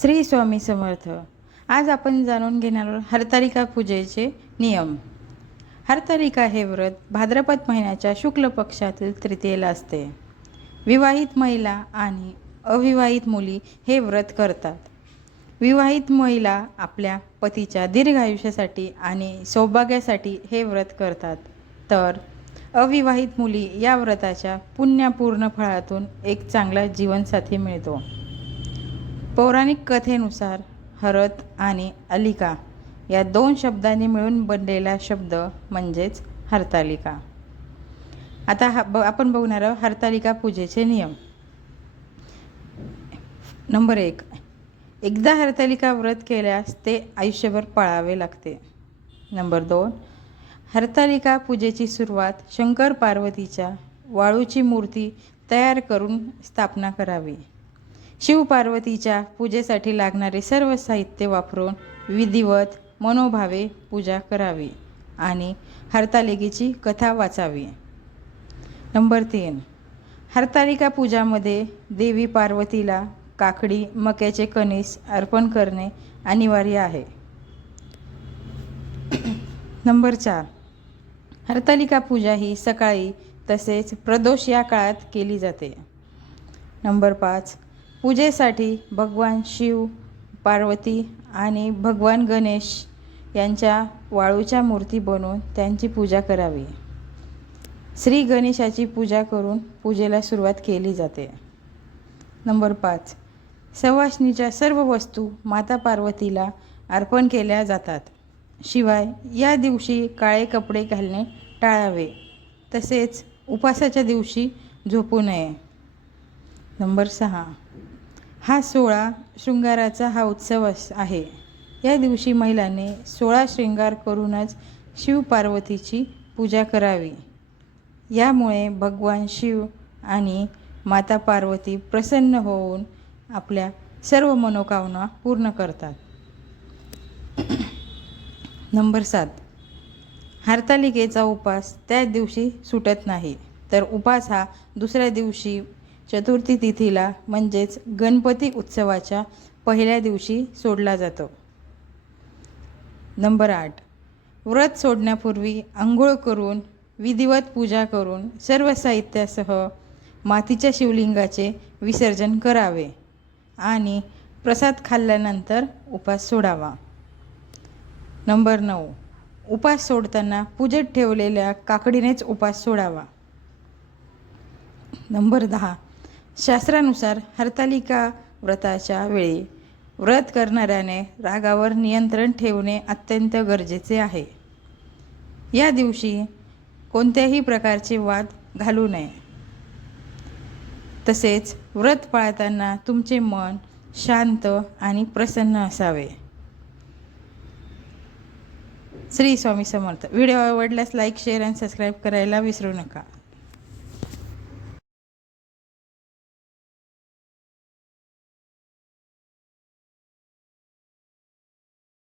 श्री स्वामी समर्थ. आज आपण जाणून घेणार आहोत पूजेचे नियम. हरतारिका हे व्रत भाद्रपद महिन्याच्या शुक्ल पक्षातील तृतीयेला असते. विवाहित महिला आणि अविवाहित मुली हे व्रत करतात. विवाहित महिला आपल्या पतीच्या दीर्घ आयुष्यासाठी आणि सौभाग्यासाठी हे व्रत करतात. तर अविवाहित मुली या व्रताच्या पुण्यपूर्ण फळातून एक चांगला जीवनसाथी मिळतो. पौराणिक कथेनुसार हरत आणि अलिका या दोन शब्दांनी मिळून बनलेला शब्द म्हणजेच हरतालिका. आता हा ब आपण बघणार आहोत हरतालिका पूजेचे नियम. नंबर एक एकदा हरतालिका व्रत केल्यास ते आयुष्यभर पाळावे लागते. नंबर दोन हरतालिका पूजेची सुरुवात शंकर पार्वतीच्या वाळूची मूर्ती तयार करून स्थापना करावी. शिवपार्वतीच्या पूजेसाठी लागणारे सर्व साहित्य वापरून विधिवत मनोभावे पूजा करावी आणि हरतालिकेची कथा वाचावी. नंबर तीन. हरतालिका पूजामध्ये देवी पार्वतीला काकडी मक्याचे कणीस अर्पण करणे अनिवार्य आहे. नंबर चार. हरतालिका पूजा ही सकाळी तसेच प्रदोष या काळात केली जाते. नंबर पाच. पूजेसाठी भगवान शिव पार्वती आणि भगवान गणेश यांच्या वाळूच्या मूर्ती बनवून त्यांची पूजा करावी. श्री गणेशाची पूजा करून पूजेला सुरुवात केली जाते. नंबर पाच. सवासणीच्या सर्व वस्तू माता पार्वतीला अर्पण केल्या जातात. शिवाय या दिवशी काळे कपडे घालणे टाळावे. तसेच उपासाच्या दिवशी झोपू नये. नंबर सहा. हा सोळा शृंगाराचा हा उत्सव अस आहे. या दिवशी महिलांनी सोळा शृंगार करूनच शिवपार्वतीची पूजा करावी. यामुळे भगवान शिव आणि माता पार्वती प्रसन्न होऊन आपल्या सर्व मनोकामना पूर्ण करतात. नंबर सात. हरतालिकेचा उपास त्याच दिवशी सुटत नाही. तर उपास हा दुसऱ्या दिवशी चतुर्थी तिथीला म्हणजेच गणपती उत्सवाच्या पहिल्या दिवशी सोडला जातो. नंबर आठ. व्रत सोडण्यापूर्वी आंघोळ करून विधिवत पूजा करून सर्व साहित्यासह मातीच्या शिवलिंगाचे विसर्जन करावे आणि प्रसाद खाल्ल्यानंतर उपास सोडावा. नंबर नऊ. उपास सोडताना पूजेत ठेवलेल्या काकडीनेच उपास सोडावा. नंबर दहा. शास्त्रानुसार हरतालिका व्रताच्या वेळी व्रत करणाऱ्याने रागावर नियंत्रण ठेवणे अत्यंत गरजेचे आहे. या दिवशी कोणत्याही प्रकारचे वाद घालू नये. तसेच व्रत पाळताना तुमचे मन शांत आणि प्रसन्न असावे. श्री स्वामी समर्थ. व्हिडिओ आवडल्यास लाईक शेअर आणि सबस्क्राईब करायला विसरू नका.